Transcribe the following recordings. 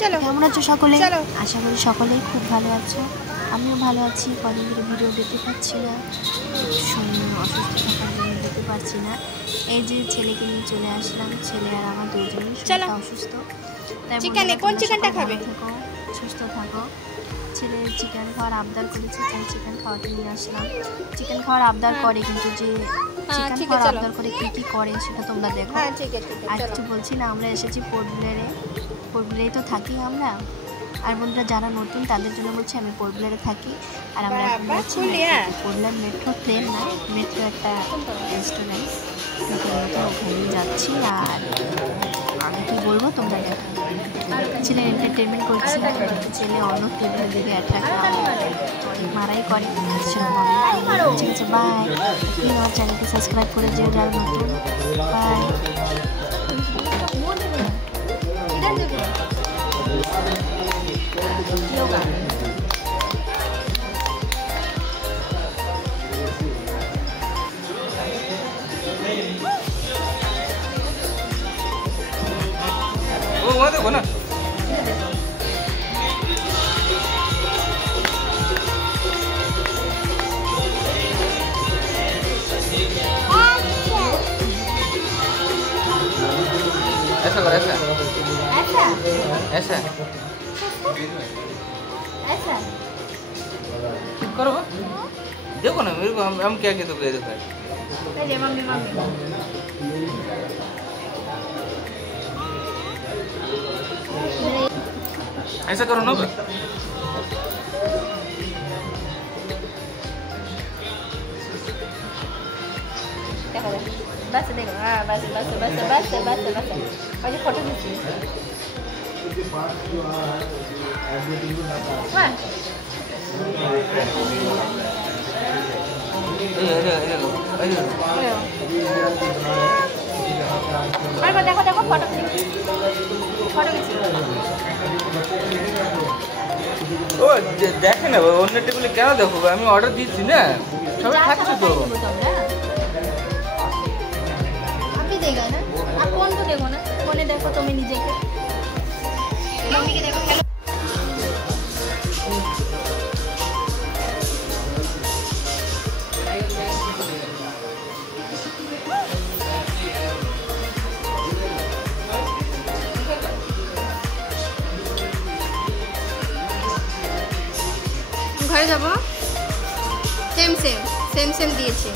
কেমন আছো সকলে? আশা করি সকলেই খুব ভালো আছো। আমিও ভালো আছি। কদিন ধরে ভিডিও দিতে পারছি না, অসুস্থ থাকার জন্য দিতে পারছি না। এই যে ছেলেকে নিয়ে চলে আসলাম, ছেলে আর আমার দুজনেই অসুস্থ। তাই কোন চিকেনটা খাবে? সুস্থ থাকো। ছেলে চিকেন খাওয়ার আবদার করেছে, তাই চিকেন খাওয়াতে নিয়ে আসলাম। চিকেন খাওয়ার আবদার করে, কিন্তু যে চিকেন খাওয়ার আবদার করে কী কী করে সেটা তোমরা দেখো। আর কিছু বলছি না, আমরা এসেছি পোর্ট ব্লেয়ারেই তো থাকি আমরা। আর বন্ধুরা যারা নতুন তাদের জন্য বলছি, আমি পোর্ট ব্লেয়ারে থাকি। আর আমরা এখন যাচ্ছি পোর্ট ব্লেয়ার মেট্রো ট্রেন না, মেট্রো একটা রেস্টুরেন্ট, ওখানে যাচ্ছি। আর আমি কী বলবো তোমরা দেখো। ছেলে এন্টারটেনমেন্ট করছে, ছেলে অন্য টেবিলের দিকে অ্যাট্রাক্ট মারাই করে। ঠিক আছে, বাই। প্লিজ আমার চ্যানেলকে সাবস্ক্রাইব করে যেও যারা নতুন। বাই। वो वहाँ देखो ना। ऐसा करो, ऐसा ऐसा ऐसा करो। देखो ना मेरे को, हम क्या कहते हैं, देखो ऐसा करो ना। बस देखो, हाँ बस बस बस बस बस बस और ये फोटो खींचिए। देखो देखो फोटो ও দেখে না, অন্য টেবিলে কেন দেখো? আমি অর্ডার দিয়েছি না, সবাই খাচ্ছে তো। আমি দেখো না, আর কোন তো দেখো না, কোনে দেখো তুমি নিজেকে, মম্মিকে দেখো। ঘরে যাব, সেম সেম সেম সেম দিয়েছে,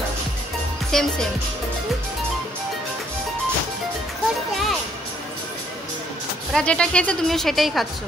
সেম সেম। ওরা যেটা খেয়েছে তুমিও সেটাই খাচ্ছ।